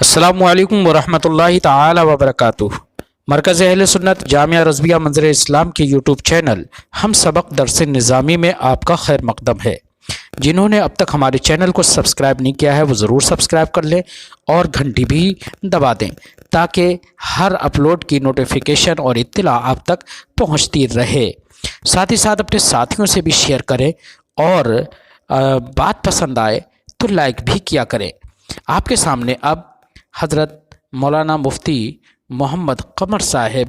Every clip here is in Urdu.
السلام علیکم ورحمۃ اللہ تعالی وبرکاتہ۔ مرکز اہل سنت جامعہ رضویہ منظر اسلام کے یوٹیوب چینل ہم سبق درس نظامی میں آپ کا خیر مقدم ہے۔ جنہوں نے اب تک ہمارے چینل کو سبسکرائب نہیں کیا ہے وہ ضرور سبسکرائب کر لیں اور گھنٹی بھی دبا دیں تاکہ ہر اپلوڈ کی نوٹیفیکیشن اور اطلاع آپ تک پہنچتی رہے۔ ساتھ ہی ساتھ اپنے ساتھیوں سے بھی شیئر کریں اور بات پسند آئے تو لائک بھی کیا کریں۔ آپ کے سامنے اب حضرت مولانا مفتی محمد قمر صاحب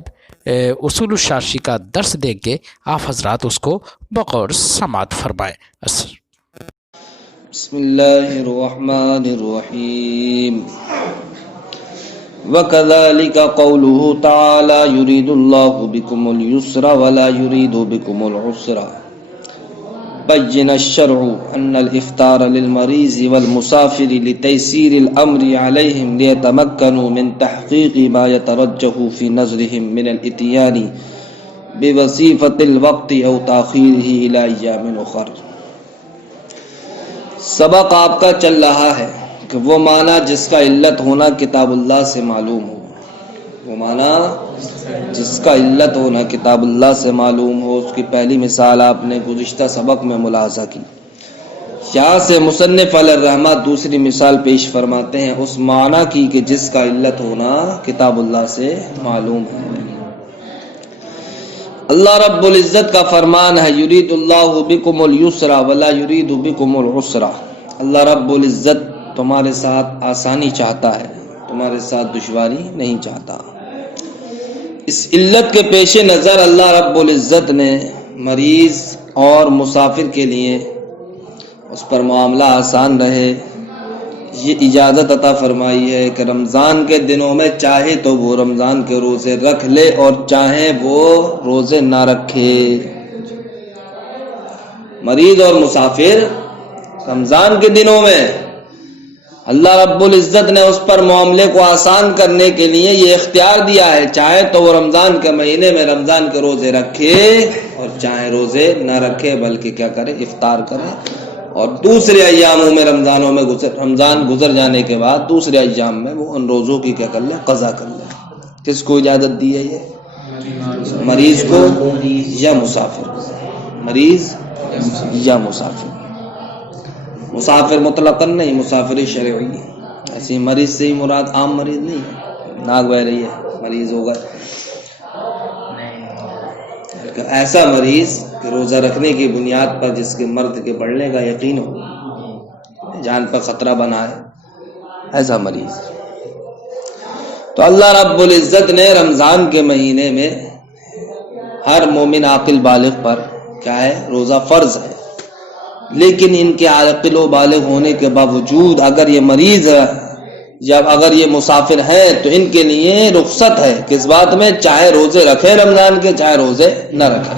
اصول الشاشی کا درس دیں گے، آپ حضرات اس کو بغور سماعت فرمائیں۔ بسم اللہ الرحمن الرحیم وَكَذَلِكَ قَوْلُهُ تَعَالَى يُرِيدُ اللَّهُ بِكُمُ الْيُسْرَ وَلَا يُرِيدُ بِكُمُ الْعُسْرَ بَيَّنَ الشَّرْعُ أَنَّ الْإِفْطَارَ لِلْمَرِيضِ وَالْمُسَافِرِ لِتَيْسِيرِ الْأَمْرِ عَلَيْهِمْ لِيَتَمَكَّنُوا مِنْ تَحْقِيقِ مَا يَتَرَجَّحُ فِي نَظْرِهِمْ مِنَ الْإِتْيَانِ بِوَظِيفَةِ الْوَقْتِ أَوْ تَأْخِيرِهِ إِلَى أَيَّامٍ أُخَرَ۔ سبق آپ کا چل رہا ہے کہ وہ معنی جس کا علت ہونا کتاب اللہ سے معلوم ہو، وہ معنی جس کا علت ہونا کتاب اللہ سے معلوم ہو، اس کی پہلی مثال آپ نے گزشتہ سبق میں ملاحظہ کی۔ یہاں سے مصنف علیہ الرحمہ دوسری مثال پیش فرماتے ہیں اس معنی کی کہ جس کا علت ہونا کتاب اللہ سے معلوم ہے۔ اللہ رب العزت کا فرمان ہے یرید اللہ بکم اليسر ولا یرید بکم العسر۔ اللہ رب العزت تمہارے ساتھ آسانی چاہتا ہے، تمہارے ساتھ دشواری نہیں چاہتا۔ اس علت کے پیش نظر اللہ رب العزت نے مریض اور مسافر کے لیے اس پر معاملہ آسان رہے یہ اجازت عطا فرمائی ہے کہ رمضان کے دنوں میں چاہے تو وہ رمضان کے روزے رکھ لے اور چاہے وہ روزے نہ رکھے۔ مریض اور مسافر رمضان کے دنوں میں اللہ رب العزت نے اس پر معاملے کو آسان کرنے کے لیے یہ اختیار دیا ہے، چاہے تو وہ رمضان کے مہینے میں رمضان کے روزے رکھے اور چاہے روزے نہ رکھے بلکہ کیا کرے، افطار کرے، اور دوسرے ایاموں میں رمضان گزر جانے کے بعد دوسرے ایام میں وہ ان روزوں کی کیا کر لے، قضا کر لے۔ کس کو اجازت دی ہے یہ؟ مریض کو یا مسافر کو؟ مریض یا مسافر؟ مسافر مطلقاً نہیں، مسافر شرعی، ایسی مریض سے ہی مراد عام مریض نہیں ہے، ناک بہ رہی ہے مریض ہوگا، ایسا مریض کہ روزہ رکھنے کی بنیاد پر جس کے مرد کے بڑھنے کا یقین ہو، جان پر خطرہ بنا ہے، ایسا مریض۔ تو اللہ رب العزت نے رمضان کے مہینے میں ہر مومن عاقل بالغ پر کیا ہے، روزہ فرض ہے، لیکن ان کے عاقل و بالغ ہونے کے باوجود اگر یہ مریض ہے یا اگر یہ مسافر ہیں تو ان کے لیے رخصت ہے کس بات میں، چاہے روزے رکھے رمضان کے چاہے روزے نہ رکھے۔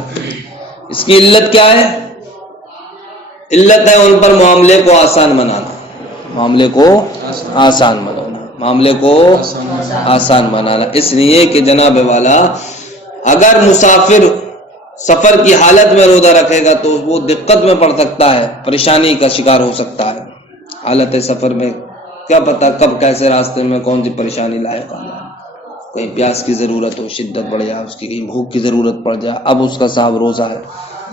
اس کی علت کیا ہے؟ علت ہے ان پر معاملے کو آسان بنانا، معاملے کو آسان بنانا، معاملے کو آسان بنانا، اس لیے کہ جناب والا اگر مسافر سفر کی حالت میں روزہ رکھے گا تو وہ دقت میں پڑ سکتا ہے، پریشانی کا شکار ہو سکتا ہے۔ حالت سفر میں کیا پتہ کب کیسے راستے میں کون سی پریشانی لاحق آ جائے، کہیں پیاس کی ضرورت ہو، شدت بڑھ جائے اس کی، کہیں بھوک کی ضرورت پڑ جائے، اب اس کا صاحب روزہ ہے،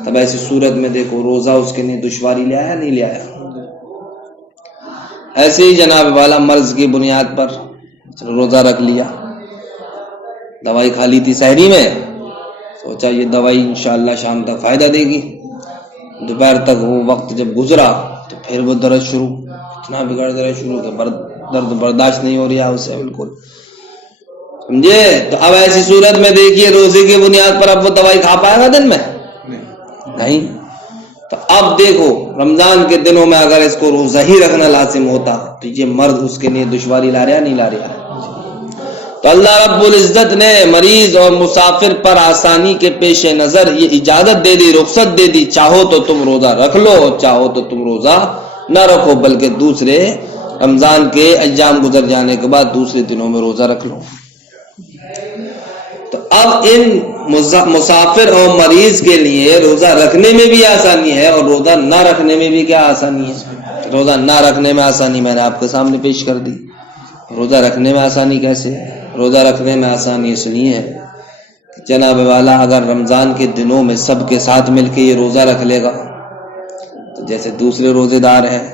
تب ایسی صورت میں دیکھو روزہ اس کے لیے دشواری لے آیا نہیں لے آیا۔ ایسے ہی جناب والا مرض کی بنیاد پر روزہ رکھ لیا، دوائی کھا لی تھی سحری میں، سوچا یہ دوائی انشاءاللہ شام تک فائدہ دے گی، دوپہر تک وہ وقت جب گزرا تو پھر وہ درد شروع، اتنا بگڑ درد شروع کہ درد برداشت نہیں ہو رہا اسے بالکل، سمجھے؟ تو اب ایسی صورت میں دیکھیے روزے کی بنیاد پر اب وہ دوائی کھا پائے گا دن میں؟ نہیں۔ تو اب دیکھو رمضان کے دنوں میں اگر اس کو روزہ ہی رکھنا لازم ہوتا تو یہ مرض اس کے لیے دشواری لا رہا نہیں لا رہا؟ تو اللہ رب العزت نے مریض اور مسافر پر آسانی کے پیش نظر یہ اجازت دے دی، رخصت دے دی، چاہو تو تم روزہ رکھ لو چاہو تو تم روزہ نہ رکھو بلکہ دوسرے رمضان کے ایام گزر جانے کے بعد دوسرے دنوں میں روزہ رکھ لو۔ تو اب ان مسافر اور مریض کے لیے روزہ رکھنے میں بھی آسانی ہے اور روزہ نہ رکھنے میں بھی کیا آسانی ہے؟ روزہ نہ رکھنے میں آسانی میں نے آپ کے سامنے پیش کر دی روزہ رکھنے میں آسانی کیسے ہے؟ روزہ رکھنے میں آسانی اس لیے ہے کہ جناب والا اگر رمضان کے دنوں میں سب کے ساتھ مل کے یہ روزہ رکھ لے گا تو جیسے دوسرے روزے دار ہیں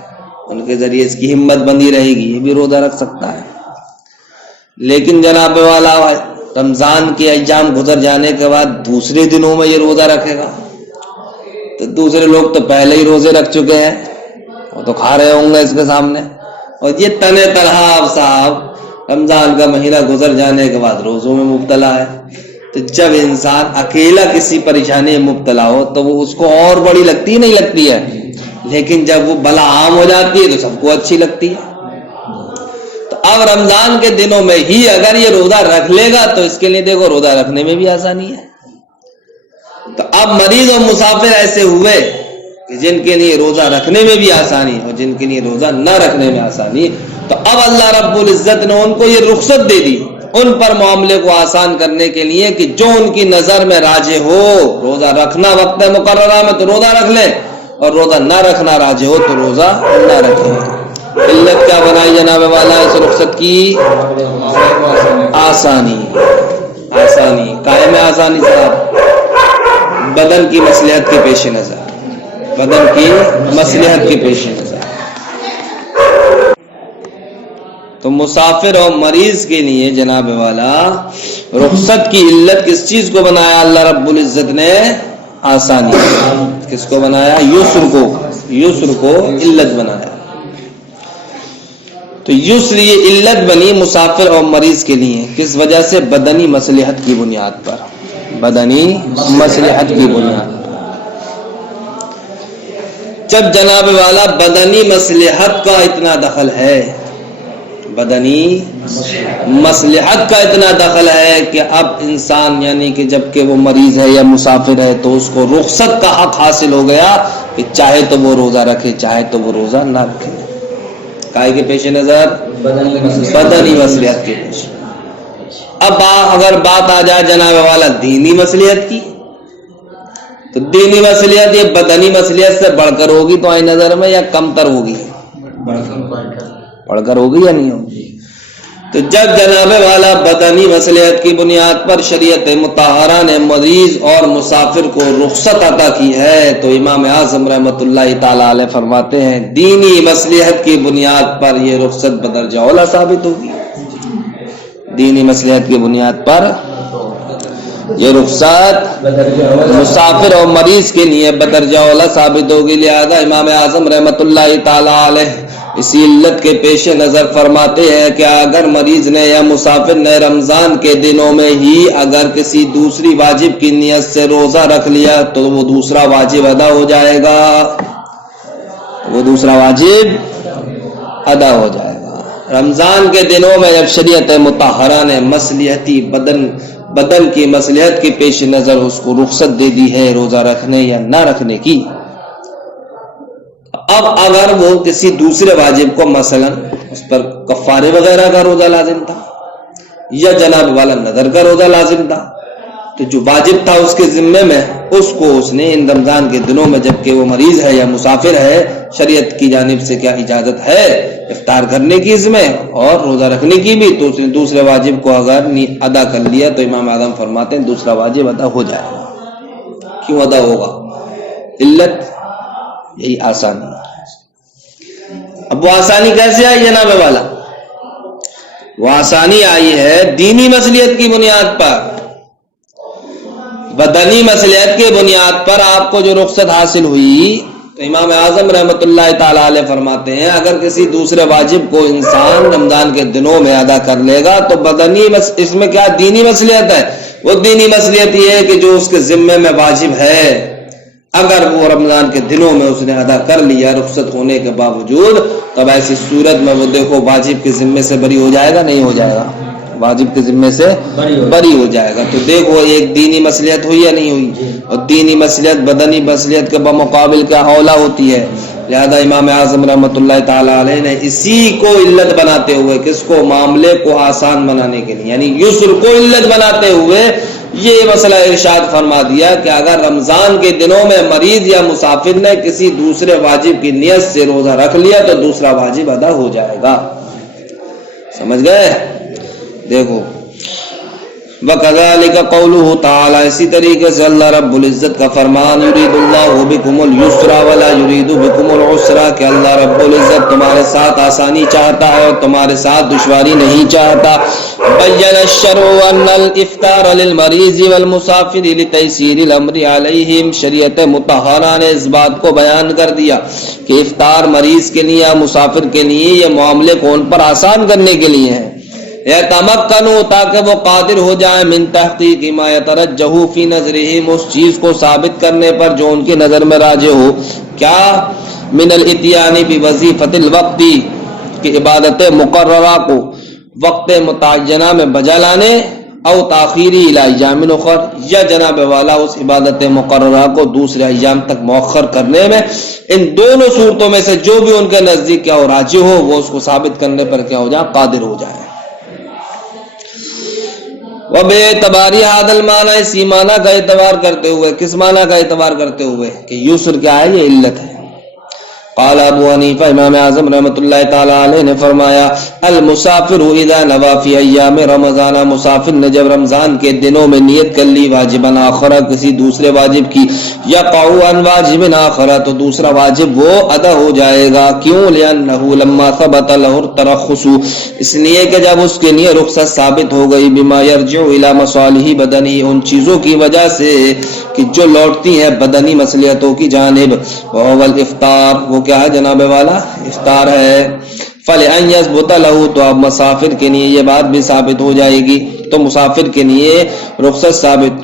ان کے ذریعے اس کی ہمت بندی رہے گی، یہ بھی روزہ رکھ سکتا ہے۔ لیکن جناب والا رمضان کے ایام گزر جانے کے بعد دوسرے دنوں میں یہ روزہ رکھے گا تو دوسرے لوگ تو پہلے ہی روزے رکھ چکے ہیں، وہ تو کھا رہے ہوں گے اس کے سامنے، اور یہ تنے تنہا صاحب رمضان کا مہینہ گزر جانے کے بعد روزوں میں مبتلا ہے۔ تو جب انسان اکیلا کسی پریشانی میں مبتلا ہو تو وہ اس کو اور بڑی لگتی نہیں لگتی ہے، لیکن جب وہ بلا عام ہو جاتی ہے تو سب کو اچھی لگتی ہے۔ تو اب رمضان کے دنوں میں ہی اگر یہ روزہ رکھ لے گا تو اس کے لیے دیکھو روزہ رکھنے میں بھی آسانی ہے۔ تو اب مریض اور مسافر ایسے ہوئے کہ جن کے لیے روزہ رکھنے میں بھی آسانی اور جن کے لیے روزہ نہ رکھنے میں آسانی، تو اب اللہ رب العزت نے ان کو یہ رخصت دے دی ان پر معاملے کو آسان کرنے کے لیے کہ جو ان کی نظر میں راجح ہو، روزہ رکھنا وقت مقررہ میں تو روزہ رکھ لیں، اور روزہ نہ رکھنا راجح ہو تو روزہ نہ رکھیں۔ علت کیا بنائی جناب والا اس رخصت کی؟ آسانی۔ آسانی قائم ہے، آسانی صاحب بدن کی مصلحت کے پیش نظر، بدن کی مصلحت کے پیش نظر۔ تو مسافر اور مریض کے لیے جناب والا رخصت کی علت کس چیز کو بنایا اللہ رب العزت نے؟ آسانی۔ کس کو بنایا؟ یسر کو، یسر کو علت بنایا۔ تو یسر یہ علت بنی مسافر اور مریض کے لیے، کس وجہ سے؟ بدنی مصلحت کی بنیاد پر، بدنی مصلحت کی بنیاد پر۔ جب جناب والا بدنی مصلحت کا اتنا دخل ہے، بدنی مصلحت کا اتنا دخل ہے کہ اب انسان یعنی کہ جب کہ وہ مریض ہے یا مسافر ہے تو اس کو رخصت کا حق حاصل ہو گیا کہ چاہے تو وہ روزہ رکھے چاہے تو وہ روزہ نہ رکھے۔ کائے کے پیش نظر؟ بدنی مصلحت کے پیش۔ اب اگر بات آ جائے جناب والا دینی مصلحت کی، تو دینی مصلحت یہ بدنی مصلحت سے بڑھ کر ہوگی تو آئی نظر میں، یا کم تر ہوگی؟ بڑھ کر ہوگی یا نہیں ہوگی؟ تو جب جناب والا بدنی مصلحت کی بنیاد پر شریعت مطہرہ نے مریض اور مسافر کو رخصت عطا کی ہے تو امام اعظم رحمۃ اللہ تعالی علیہ فرماتے ہیں دینی مصلحت کی بنیاد پر یہ رخصت بدرجہ اولیٰ ثابت ہوگی۔ دینی مصلحت کی بنیاد پر یہ رخصت مسافر اور مریض کے لیے بدرجہ اولیٰ ثابت ہوگی، لہذا امام اعظم رحمۃ اللہ تعالی علیہ اسی علت کے پیش نظر فرماتے ہیں کہ اگر مریض نے یا مسافر نے رمضان کے دنوں میں ہی اگر کسی دوسری واجب کی نیت سے روزہ رکھ لیا تو وہ دوسرا واجب ادا ہو جائے گا، وہ دوسرا واجب ادا ہو جائے گا۔ رمضان کے دنوں میں جب شریعت مطہرہ نے مصلحتی بدن کی مصلحت کے پیش نظر اس کو رخصت دے دی ہے روزہ رکھنے یا نہ رکھنے کی، اب اگر وہ کسی دوسرے واجب کو مثلا اس پر کفارے وغیرہ کا روزہ لازم تھا یا جناب والا نظر کا روزہ لازم تھا، تو جو واجب تھا اس کے ذمے میں اس کو اس نے ان رمضان کے دنوں میں جبکہ وہ مریض ہے یا مسافر ہے شریعت کی جانب سے کیا اجازت ہے افطار کرنے کی اس میں اور روزہ رکھنے کی بھی، تو اس نے دوسرے واجب کو اگر ادا کر لیا تو امام اعظم فرماتے ہیں دوسرا واجب ادا ہو جائے گا۔ کیوں ادا ہوگا؟ علت یہی آسانی۔ اب وہ آسانی کیسے آئی جناب والا؟ وہ آسانی آئی ہے دینی مصلحت کی بنیاد پر، بدنی مصلحت کی بنیاد پر آپ کو جو رخصت حاصل ہوئی تو امام اعظم رحمۃ اللہ تعالی علیہ فرماتے ہیں اگر کسی دوسرے واجب کو انسان رمضان کے دنوں میں ادا کر لے گا تو بدنی اس میں کیا دینی مصلحت ہے؟ وہ دینی مصلحت یہ ہے کہ جو اس کے ذمے میں واجب ہے اگر وہ رمضان کے دنوں میں اس نے ادا کر لیا رخصت ہونے کے باوجود، تب ایسی صورت میں وہ دیکھو واجب کے ذمے سے بری ہو جائے گا نہیں ہو جائے گا؟ واجب کے ذمے سے بری ہو جائے گا۔ تو دیکھو ایک دینی مصلحت ہوئی یا نہیں ہوئی، اور دینی مصلحت بدنی مصلحت کے بمقابل کیا اولیٰ ہوتی ہے، لہذا امام اعظم رحمۃ اللہ تعالی علیہ نے اسی کو علت بناتے ہوئے کس کو؟ معاملے کو آسان بنانے کے لیے یعنی یسر کو علت بناتے ہوئے یہ مسئلہ ارشاد فرما دیا کہ اگر رمضان کے دنوں میں مریض یا مسافر نے کسی دوسرے واجب کی نیت سے روزہ رکھ لیا تو دوسرا واجب ادا ہو جائے گا۔ سمجھ گئے؟ دیکھو وَكَذَلِكَ قَوْلُهُ تعالیٰ، اسی طریقے سے اللہ رب العزت کا فرمان يُرِيدُ اللَّهُ بِكُمُ الْيُسْرَ وَلَا يُرِيدُ بِكُمُ الْعُسْرَ، کہ اللہ رب العزت تمہارے ساتھ آسانی چاہتا ہے اور تمہارے ساتھ دشواری نہیں چاہتا۔ بَيَّنَ الشَّرْعُ أَنَّ الْإِفْطَارَ لِلْمَرِيضِ وَالْمُسَافِرِ لِتَيْسِيرِ الْأَمْرِ عَلَيْهِمْ، شریعت مطہرہ نے اس بات کو بیان کر دیا کہ افطار مریض کے لیے یا مسافر کے لیے یہ معاملے کو ان پر آسان کرنے کے لیے ہے۔ یتمکنوا، تاکہ وہ قادر ہو جائیں، من تحقیق ما یترجح فی نظرہم، اس چیز کو ثابت کرنے پر جو ان کی نظر میں راجح ہو۔ کیا؟ من الاتیان بوظیفۃ الوقت، کہ عبادت مقررہ کو وقت متعینہ میں بجا لانے، او تاخیری الی ایام اخر، یا جناب والا اس عبادت مقررہ کو دوسرے ایام تک مؤخر کرنے میں، ان دونوں صورتوں میں سے جو بھی ان کے نزدیک کیا ہو راجح ہو، وہ اس کو ثابت کرنے پر کیا ہو جائے، قادر ہو جائے۔ وَبِاعْتِبَارِ هَذَا الْمَعْنَى، اسی معنی کا اعتبار کرتے ہوئے، کس معنی کا اعتبار کرتے ہوئے کہ یسر کیا ہے، یہ علت ہے۔ قال ابو حنیفہ، امام اعظم رحمۃ اللہ تعالی علیہ نے فرمایا، المسافر اذا نوى في ایام رمضان، مسافر نے جب رمضان کے دنوں میں نیت کر لی واجباً آخر، کسی دوسرے واجب کی، یقع عن واجب آخر، تو دوسرا واجب وہ ادا ہو جائے گا۔ کیوں؟ لأنه لما ثبت له الترخص، اس لیے کہ جب اس کے لیے رخصت ثابت ہو گئی، بما يرجع الى مصالح بدنی، ان چیزوں کی وجہ سے کہ جو لوٹتی ہیں بدنی مصلحتوں کی جانب، وهو الافطار، وہ کیا ہے جناب والا، افطار ہے۔ فَلِأَنْ يَثْبُتَ لَهُ، تو اب مسافر کے لیے یہ بات بھی ثابت ہو جائے گی، تو مسافر کے لیے رخصت ثابت،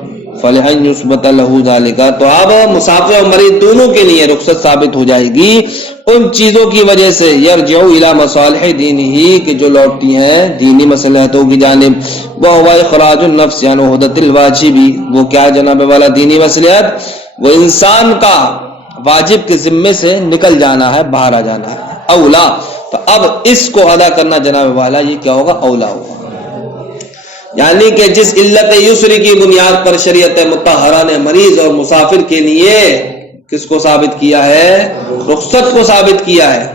فَلِأَنْ يُثْبَتَ لَهُ ذَلِكَ، تو اب مسافر اور مریض دونوں کے لیے رخصت ثابت ہو جائے گی ان چیزوں کی وجہ سے، يَرْجِعُ إِلَى مَصَالِحِ دِينِهِ، کہ جو لوٹتی ہیں دینی مصلحتوں کی جانب، وَهُوَ إِخْرَاجُ النَّفْسِ عَنْ عُہْدَةِ الْوَاجِبِ، وہ کیا ہے جناب والا دینی مصلحت، وہ انسان کا واجب کے ذمے سے نکل جانا ہے، باہر آ جانا ہے، اولا، تو اب اس کو ادا کرنا جناب والا یہ کیا ہوگا، اولا ہوگا۔ یعنی کہ جس علت یسر کی بنیاد پر شریعت مطہرہ نے مریض اور مسافر کے لیے کس کو ثابت کیا ہے، رخصت کو ثابت کیا ہے،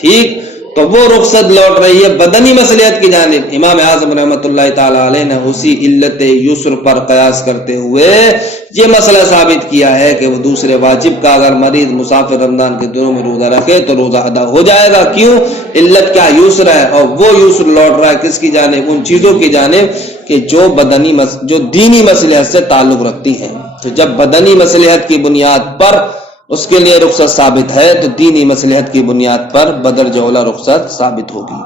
ٹھیک، تو وہ رخصت لوٹ رہی ہے بدنی مصلحت کی جانب۔ امام اعظم رحمۃ اللہ تعالی علیہ نے اسی علت یسر پر قیاس کرتے ہوئے یہ مسئلہ ثابت کیا ہے کہ وہ دوسرے واجب کا اگر مریض مسافر رمضان کے دنوں میں روزہ رکھے تو روزہ ادا ہو جائے گا۔ کیوں؟ علت کیا، یسر ہے، اور وہ یسر لوٹ رہا ہے کس کی جانب، ان چیزوں کی جانب کہ جو جو دینی مصلحت سے تعلق رکھتی ہیں۔ تو جب بدنی مصلحت کی بنیاد پر اس کے لیے رخصت ثابت ہے تو دینی مصلحت کی بنیاد پر بدرجہ اولا رخصت ثابت ہوگی۔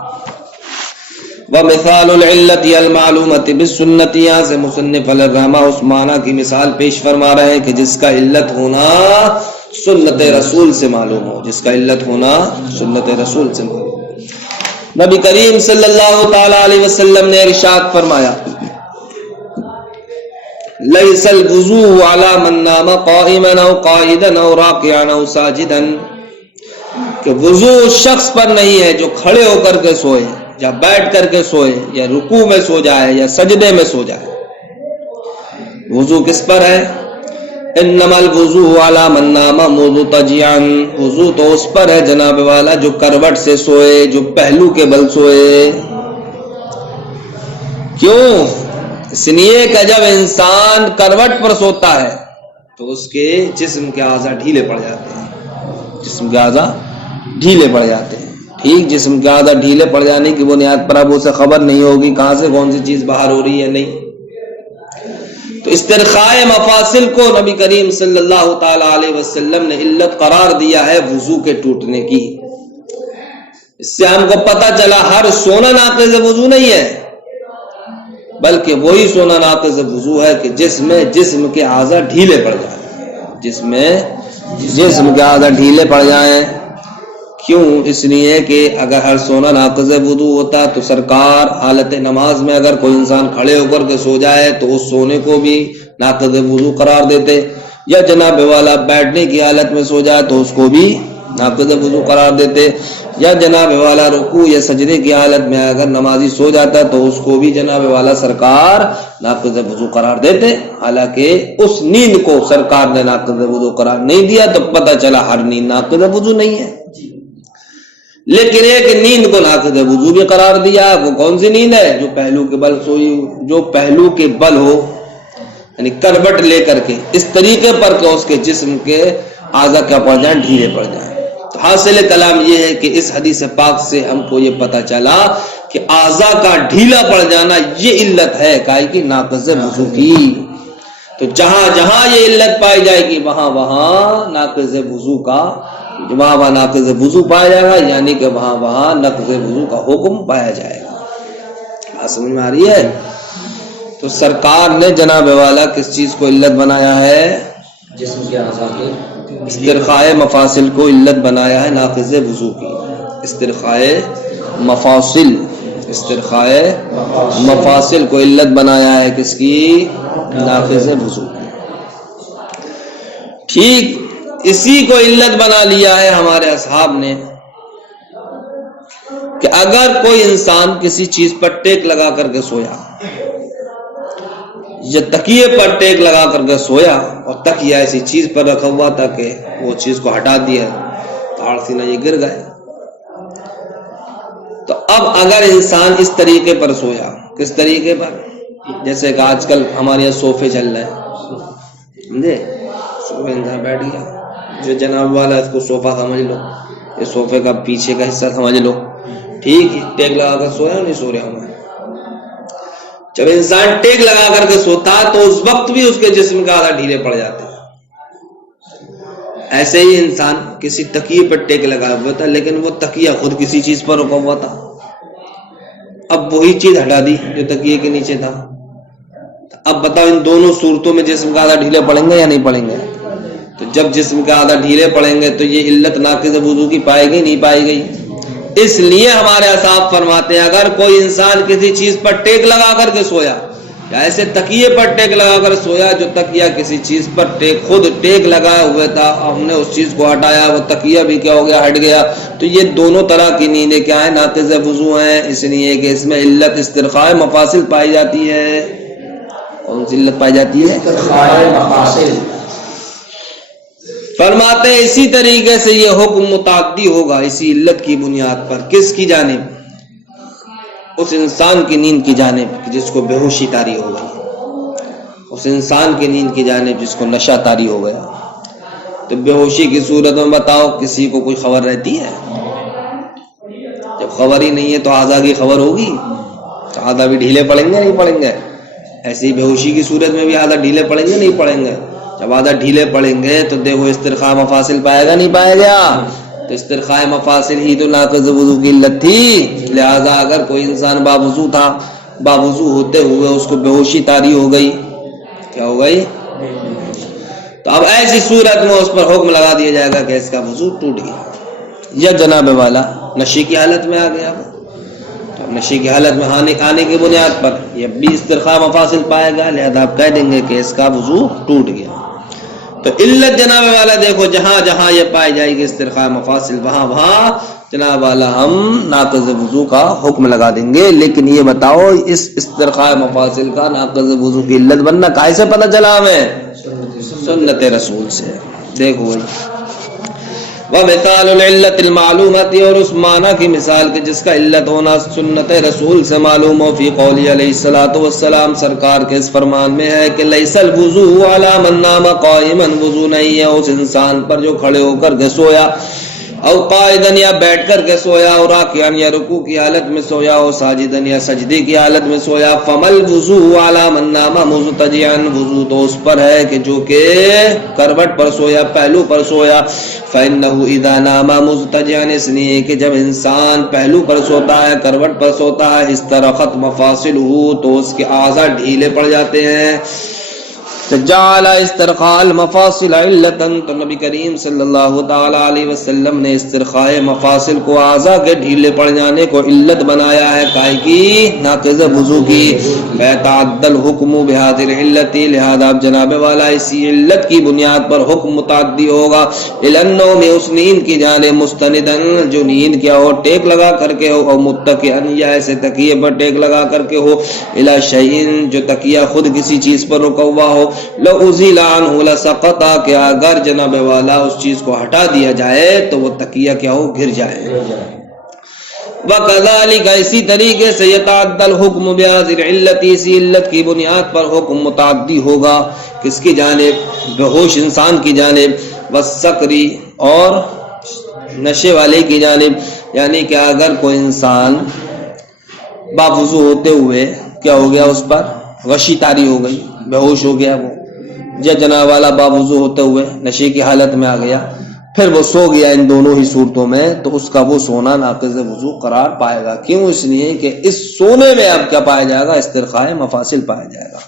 وَمِثَالُ الْعِلَّةِ الْمَعْلُومَةِ بِالسُّنَّةِ، یہاں سے مصنف علیہ الرحمہ اس معنی کی مثال پیش فرما رہے ہیں کہ جس کا علت ہونا سنت رسول سے معلوم ہو، جس کا علت ہونا سنت رسول سے معلوم ہو۔ نبی کریم صلی اللہ تعالی علیہ وسلم نے ارشاد فرمایا، لَيْسَ الْوُضُوءُ عَلَى مَنْ نَامَ قَائِمًا أَوْ قَاعِدًا أَوْ رَاكِعًا أَوْ سَاجِدًا، کہ وضو اس شخص پر نہیں ہے جو کھڑے ہو کر کے سوئے یا بیٹھ کر کے سوئے یا رکوع میں سو جائے یا سجدے میں سو جائے۔ وضو کس پر ہے؟ انما الوضوء علی من نام مضطجعا، وضو تو اس پر ہے جناب والا جو کروٹ سے سوئے، جو پہلو کے بل سوئے۔ کیوں؟ اس لیے کہ جب انسان کروٹ پر سوتا ہے تو اس کے جسم کے اعضاء ڈھیلے پڑ جاتے ہیں، جسم کے اعضاء ڈھیلے پڑ جاتے ہیں، ٹھیک، جسم کے اعضاء ڈھیلے پڑ جانے کی بنیاد پر اب اسے خبر نہیں ہوگی کہاں سے کون سی چیز باہر ہو رہی ہے نہیں۔ تو استرخاء مفاصل کو نبی کریم صلی اللہ تعالی علیہ وسلم نے علت قرار دیا ہے وضو کے ٹوٹنے کی۔ اس سے ہم کو پتہ چلا ہر سونا ناقض وضو نہیں ہے، بلکہ وہی سونا ناقض وضو ہے کہ جس میں جسم کے اعضاء ڈھیلے پڑ جائیں، جس میں جسم کے اعضاء ڈھیلے پڑ جائیں۔ کیوں؟ اس لیے کہ اگر ہر سونا ناقض وضو ہوتا تو سرکار حالت نماز میں اگر کوئی انسان کھڑے ہو کر کے سو جائے تو اس سونے کو بھی ناقض وضو قرار دیتے، یا جناب والا بیٹھنے کی حالت میں سو جائے تو اس کو بھی ناقض وضو قرار دیتے، یا جناب والا رکوع یا سجدے کی حالت میں اگر نمازی سو جاتا تو اس کو بھی جناب والا سرکار ناقض وضو قرار دیتے۔ حالانکہ اس نیند کو سرکار نے ناقض وضو قرار نہیں دیا، تو پتہ چلا ہر نیند ناقض وضو نہیں ہے۔ لیکن ایک نیند کو ناقض وضو بھی قرار دیا. وہ کون سی نیند ہے؟ جو پہلو کے بل سوئی، جو پہلو کے بل ہو، یعنی کروٹ لے کر کے اس طریقے پر کہ اس کے جسم کے اعضاء کیا پڑ جائیں، ڈھیلے پڑ جائیں. تو حاصل کلام یہ ہے کہ اس حدیث پاک سے ہم کو یہ پتہ چلا کہ اعضاء کا ڈھیلا پڑ جانا یہ علت ہے کائے کی ناقض وضو کی. تو جہاں جہاں یہ علت پائی جائے گی وہاں وہاں ناقض وضو کا، وہاں وہاں ناقض وضو پایا جائے گا، یعنی کہ وہاں وہاں نقض وضو کا حکم پایا جائے گا. بات سمجھ میں آ رہی ہے؟ تو سرکار نے جناب والا کس چیز کو علت بنایا ہے؟ جسم کے اعضاء کے استرخائے مفاصل کو علت بنایا ہے ناقض وضو کی. استرخائے مفاصل، استرخائے مفاصل کو علت بنایا ہے کس کی؟ ناقض وضو کی. ٹھیک اسی کو علت بنا لیا ہے ہمارے اصحاب نے کہ اگر کوئی انسان کسی چیز پر ٹیک لگا کر کے سویا یا تکیے پر ٹیک لگا کر کے سویا اور تکیہ ایسی چیز پر رکھا ہوا تھا کہ وہ چیز کو ہٹا دیا تو آڑسینہ یہ گر گئے. تو اب اگر انسان اس طریقے پر سویا، کس طریقے پر؟ جیسے کہ آج کل ہمارے یہاں صوفے چل رہے ہیں، سمجھے؟ صوفے انسان بیٹھ گیا، جو جناب والا اس کو صوفہ سمجھ لو، یہ صوفے کا پیچھے کا حصہ سمجھ لو، ٹھیک ہے، ٹیک لگا کر سویا نہیں سو رہا ہوں. جب انسان ٹیک لگا کر کے سوتا تو اس وقت بھی اس کے جسم کا آدھا ڈھیلے پڑ جاتے ہیں. ایسے ہی انسان کسی تکیے پر ٹیک لگا ہوا تھا لیکن وہ تکیہ خود کسی چیز پر رکا ہوا تھا، اب وہی چیز ہٹا دی جو تکیے کے نیچے تھا. اب بتاؤ ان دونوں صورتوں میں جسم کا آدھا ڈھیلے پڑیں گے یا نہیں پڑیں گے؟ تو جب جسم کا آدھا ڈھیلے پڑیں گے تو یہ علت ناقض وضو کی پائے گی نہیں پائے گئی؟ اس لیے ہمارے اصحاب فرماتے ہیں اگر کوئی انسان کسی چیز پر ٹیک لگا کر کے سویا یا ایسے تکیے پر ٹیک لگا کر سویا جو تکیہ کسی چیز پر خود ٹیک لگایا ہوا تھا، ہم نے اس چیز کو ہٹایا، وہ تکیہ بھی کیا ہو گیا، ہٹ گیا، تو یہ دونوں طرح کی نیندیں کیا ہیں؟ ناقض وضو ہیں. اس لیے کہ اس میں علت استرخاء مفاصل پائی جاتی ہے. کون سی علت پائی جاتی ہے؟ استرخاء مفاصل. فرماتے ہیں اسی طریقے سے یہ حکم متعدی ہوگا اسی علت کی بنیاد پر. کس کی جانب؟ اس انسان کی نیند کی جانب جس کو بے ہوشی طاری ہو گئی، اس انسان کی نیند کی جانب جس کو نشہ طاری ہو گیا. تو بے ہوشی کی صورت میں بتاؤ کسی کو کوئی خبر رہتی ہے؟ جب خبر ہی نہیں ہے تو اعضاء کی خبر ہوگی، تو اعضاء بھی ڈھیلے پڑیں گے نہیں پڑیں گے؟ ایسی بے ہوشی کی صورت میں بھی اعضاء ڈھیلے پڑیں گے نہیں پڑیں گے؟ جب اعضاء ڈھیلے پڑیں گے تو دیکھو استرخاء مفاصل پائے گا نہیں پائے گا؟ تو استرخاء مفاصل ہی تو ناقض وضو کی علت تھی. لہذا اگر کوئی انسان باوضو تھا، باوضو ہوتے ہوئے اس کو بے ہوشی طاری ہو گئی، کیا ہو گئی؟ تو اب ایسی صورت میں اس پر حکم لگا دیا جائے گا کہ اس کا وضو ٹوٹ گیا، یا جناب والا نشے کی حالت میں آ گیا. تو نشے کی حالت میں آنے کی بنیاد پر یہ بھی استرخاء مفاصل پائے گا، لہذا آپ کہہ دیں گے کہ اس کا وضو ٹوٹ گیا. تو علت جناب والا دیکھو جہاں جہاں یہ پائی جائے گی استرخاء مفاصل وہاں وہاں جناب والا ہم ناقض وضو کا حکم لگا دیں گے. لیکن یہ بتاؤ اس استرخاء مفاصل کا ناقض وضو کی علت بننا کہاں سے پتہ چلا ہمیں؟ سنت رسول سے. دیکھو بھائی وَمِثَالُ الْعِلَّةِ الْمَعْلُومَةِ، اور اس معنی کی مثال کہ جس کا علت ہونا سنت رسول سے معلوم ہو. فی قولی علیہ الصلوۃ والسلام، سرکار کے اس فرمان میں ہے کہ لیس الوضوء علی من نام قائما، وضو نہیں ہے اس انسان پر جو کھڑے ہو کر کے سویا، او قائدن یا بیٹھ کر کے سویا، اور راکعا یا رکوع کی حالت میں سویا، اور ساجدن یا سجدے کی حالت میں سویا. فمل وضوء علی من نام مضطجعا، وضو تو اس پر ہے کہ جو کہ کروٹ پر سویا، پہلو پر سویا. فإنه اذا نام مضطجعا، اس لیے کہ جب انسان پہلو پر سوتا ہے، کروٹ پر سوتا ہے، استرخت مفاصلہ، تو اس کے اعضاء ڈھیلے پڑ جاتے ہیں. جعل استرخاء المفاصل علتا، تو نبی کریم صلی اللہ تعالی علیہ وسلم نے استرخاء مفاصل کو اعضاء کے ڈھیلے پڑ جانے کو علت بنایا ہے کائے کی؟ ناقض وضو کی. فیتعدى الحکم بهذه العلت، لہذا جناب والا اسی علت کی بنیاد پر حکم متعدی ہوگا. الى النوم، اس نیند کی جانب، مستندا، جو نیند کیا ہو ٹیک لگا کر کے ہو، اور متکئا، یا ایسے تکیے پر ٹیک لگا کر کے ہو، الى شیء، جو تکیہ خود کسی چیز پر رکا ہوا ہو. لو ازیل عنہ لسقط، کہ اگر جناب والا اس چیز کو ہٹا دیا جائے تو وہ تکیہ کیا ہو؟ گر جائے. وَكَذَلِكَ اسی طریقے سے يَتَعَدَّى الْحُكْمُ بِهَذِهِ الْعِلَّةِ اسی علت کی بنیاد پر حکم متعدی ہوگا کس کی جانب؟ بے ہوش انسان کی جانب، والسکری اور نشے والے کی جانب. یعنی کہ اگر کوئی انسان باوضو ہوتے ہوئے کیا ہو گیا، اس پر غشی طاری ہو گئی، بے ہوش ہو گیا وہ، یا جناب والا باوضو ہوتے ہوئے نشے کی حالت میں آ گیا، پھر وہ سو گیا، ان دونوں ہی صورتوں میں تو اس کا وہ سونا ناقض وضو قرار پائے گا. کیوں؟ اس لیے کہ اس سونے میں اب کیا پایا جائے گا؟ استرخاء مفاصل پایا جائے گا.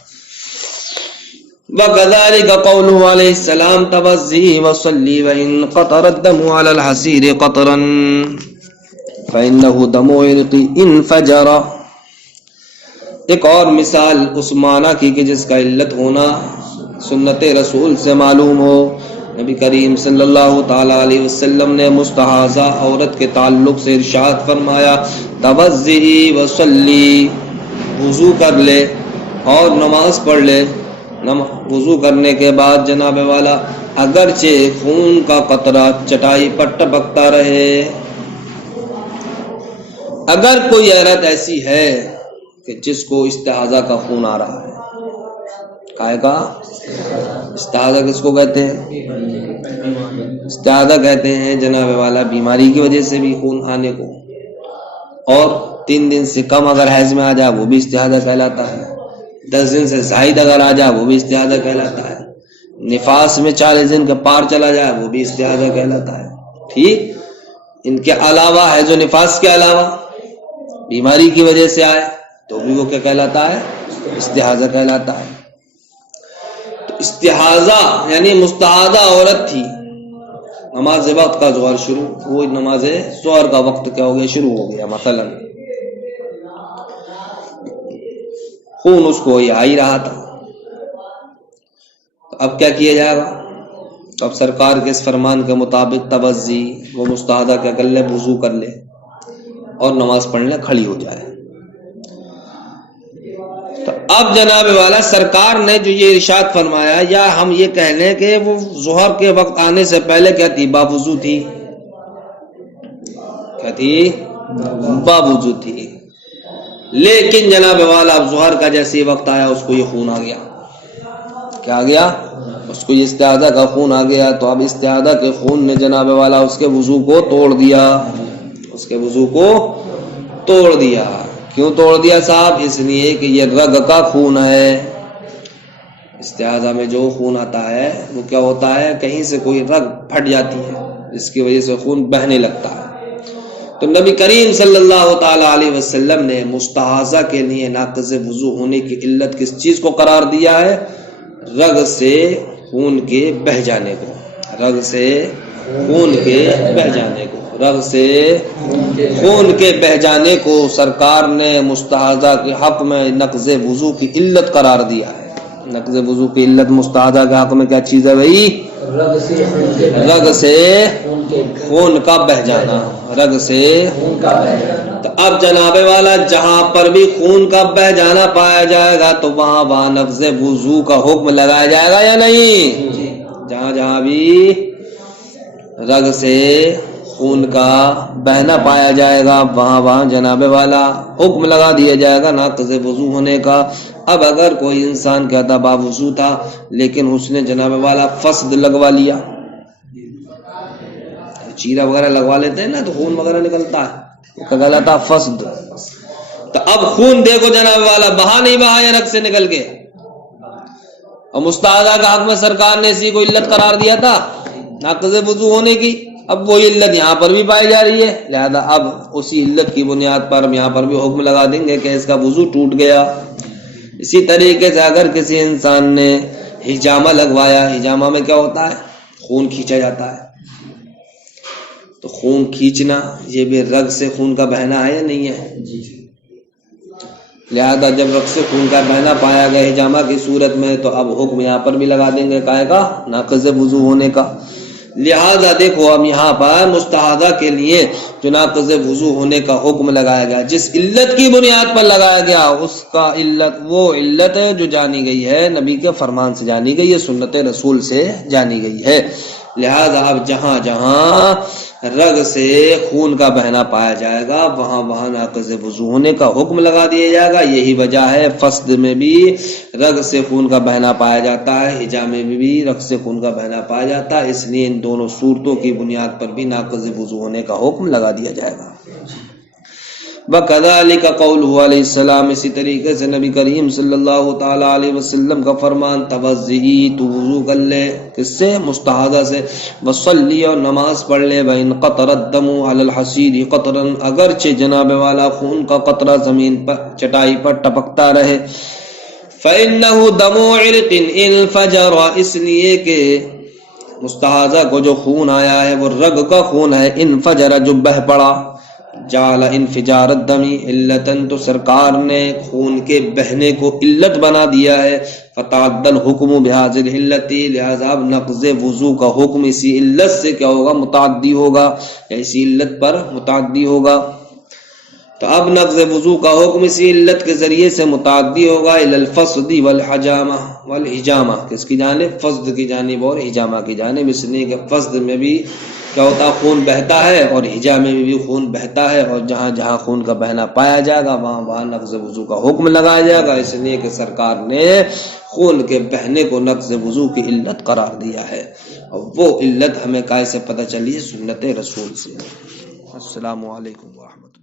وَكَذَلِكَ قَوْلُهُ عَلَيْهِ السَّلَامُ تَوَضِّئِ وَصَلِّ وَإِن قَطَرَ الدَّمُ عَلَى الْحَصِيرِ قَطْرًا فَإِنَّهُ دَمُ عِرْقِ انفجر. ایک اور مثال اس معنی کی کہ جس کا علت ہونا سنت رسول سے معلوم ہو. نبی کریم صلی اللہ تعالی علیہ وسلم نے مستحاضہ عورت کے تعلق سے ارشاد فرمایا توضئ وصلی، وضو کر لے اور نماز پڑھ لے. وضو کرنے کے بعد جناب والا اگرچہ خون کا قطرہ چٹائی پر ٹپکتا رہے، اگر کوئی عورت ایسی ہے کہ جس کو استحاضہ کا خون آ رہا ہے، کائے کا استحاضہ کس کو کہتے ہیں؟ استحاضہ کہتے ہیں جناب والا بیماری کی وجہ سے بھی خون آنے کو، اور 3 دن سے کم اگر حیض میں آ جائے وہ بھی استحاضہ کہلاتا ہے، 10 دن سے زائد اگر آ جائے وہ بھی استحاضہ کہلاتا ہے، نفاس میں 40 دن کے پار چلا جائے وہ بھی استحاضہ کہلاتا ہے. ٹھیک، ان کے علاوہ حیض و نفاس کے علاوہ بیماری کی وجہ سے آئے تو بھی وہ کیا کہلاتا ہے؟ استحاضہ کہلاتا ہے. تو استحاضہ یعنی مستحاضہ عورت تھی، نماز وقت کا ظہر شروع، وہ نماز ظہر کا وقت کیا ہو گیا؟ شروع ہو گیا. مثلا خون اس کو یہ آ ہی رہا تھا، اب کیا کیا جائے گا؟ تو اب سرکار کے اس فرمان کے مطابق توضی، وہ مستحاضہ کیا کر لے؟ وضو کر لے اور نماز پڑھنے کھڑی ہو جائے. تو اب جناب والا سرکار نے جو یہ ارشاد فرمایا، یا ہم یہ کہہ لیں کہ وہ ظہر کے وقت آنے سے پہلے کیا تھی؟ باوضو تھی. کیا تھی؟ باوضو تھی. لیکن جناب والا اب ظہر کا جیسے وقت آیا اس کو یہ خون آ گیا. کیا آ گیا؟ اس کو یہ استحاضہ کا خون آ گیا. تو اب استحاضہ کے خون نے جناب والا اس کے وضو کو توڑ دیا، اس کے وضو کو توڑ دیا. کیوں توڑ دیا صاحب؟ اس لیے کہ یہ رگ کا خون ہے. استحاضہ میں جو خون آتا ہے وہ کیا ہوتا ہے؟ کہیں سے کوئی رگ پھٹ جاتی ہے جس کی وجہ سے خون بہنے لگتا ہے. تو نبی کریم صلی اللہ تعالی علیہ وسلم نے مستحاضہ کے لیے ناقض وضو ہونے کی علت کس چیز کو قرار دیا ہے؟ رگ سے خون کے بہہ جانے کو، رگ سے خون کے بہہ جانے کو، رگ سے خون کے بہہ جانے کو سرکار نے مستحاضہ کے حق میں نقض وضو کی علت قرار دیا ہے. نقض وضو کی علت مستحاضہ کے حق میں کیا چیز ہے بھائی؟ رگ سے خون کا بہہ جانا، رگ سے. تو اب جناب والا جہاں پر بھی خون کا بہہ جانا پایا جائے گا تو وہاں نقض وضو کا حکم لگایا جائے گا یا نہیں؟ جہاں جہاں بھی رگ سے خون کا بہنا پایا جائے گا وہاں جناب والا حکم لگا دیا جائے گا ناقض وضو ہونے کا. اب اگر کوئی انسان کیا تھا؟ باوضو تھا، لیکن اس نے جناب والا فسد لگوا لیا، چیرا وغیرہ لگوا لیتے ہیں نا تو خون وغیرہ نکلتا ہے، کہا جاتا فسد. تو اب خون دیکھو جناب والا بہا نہیں بہا یا رگ سے نکل کے، اور مستحاضہ کا حق میں سرکار نے اسی کو علت قرار دیا تھا ناقض وضو ہونے کی. اب وہی علت یہاں پر بھی پائی جا رہی ہے، لہذا اب اسی علت کی بنیاد پر ہم یہاں پر بھی حکم لگا دیں گے کہ اس کا وضو ٹوٹ گیا. اسی طریقے سے اگر کسی انسان نے حجامہ لگوایا، حجامہ میں کیا ہوتا ہے؟ خون کھینچا جاتا ہے. تو خون کھینچنا یہ بھی رگ سے خون کا بہنا ہے یا نہیں ہے؟ لہذا جب رگ سے خون کا بہنا پایا گیا حجامہ کی صورت میں تو اب حکم یہاں پر بھی لگا دیں گے کائے کا؟ ناقض وضو ہونے کا. لہذا دیکھو اب یہاں پر مستحاضہ کے لیے جو ناقض وضو ہونے کا حکم لگایا گیا، جس علت کی بنیاد پر لگایا گیا اس کا علت وہ علت ہے جو جانی گئی ہے نبی کے فرمان سے جانی گئی ہے، سنت رسول سے جانی گئی ہے. لہذا اب جہاں جہاں رگ سے خون کا بہنا پایا جائے گا وہاں وہاں ناقض وضو ہونے کا حکم لگا دیا جائے گا. یہی وجہ ہے فسد میں بھی رگ سے خون کا بہنا پایا جاتا ہے, حجامے میں بھی رگ سے خون کا بہنا پایا جاتا ہے, اس لیے ان دونوں صورتوں کی بنیاد پر بھی ناقض وضو ہونے کا حکم لگا دیا جائے گا. وَكَذَلِكَ قَوْلُهُ علیہ السلام, اسی طریقے سے نبی کریم صلی اللہ تعالی علیہ وسلم کا فرمان, توضئی تو وضو کر لے, کس سے؟ مستحاضہ سے, وصلی اور نماز پڑھ لے, وَإِنْ قَطَرَ الدَّمُ عَلَى الْحَصِيرِ قَطْرًا, اگرچہ جناب والا خون کا قطرہ زمین پر چٹائی پر ٹپکتا رہے, فَإِنَّهُ دَمُ عِرْقٍ انْفَجَرَ, اس لیے کہ مستحاضہ کو جو خون آیا ہے وہ رگ کا خون ہے, انفجر جو بہ پڑا, جعل انفجار الدم علتاً, تو سرکار نے خون کے بہنے کو علت بنا دیا ہے, فتعدى الحکم بهذه العلت, لہذا اب نقض وضو کا حکم اسی علت سے کیا ہوگا؟ متعدی ہوگا, یا اسی علت پر متعدی ہوگا. تو اب نقض وضو کا حکم اسی علت کے ذریعے سے متعدی ہوگا الی الفسد والحجامہ, کس کی جانب؟ فسد کی جانب اور حجامہ کی جانب, اس لیے کہ فسد میں بھی کیا ہوتا ہے؟ خون بہتا ہے, اور حجامے میں بھی خون بہتا ہے, اور جہاں جہاں خون کا بہنا پایا جائے گا وہاں وہاں نقض وضو کا حکم لگایا جائے گا, اس لیے کہ سرکار نے خون کے بہنے کو نقض وضو کی علت قرار دیا ہے, اور وہ علت ہمیں کائے سے پتہ چلی؟ سنت رسول سے. السلام علیکم ورحمۃ اللہ.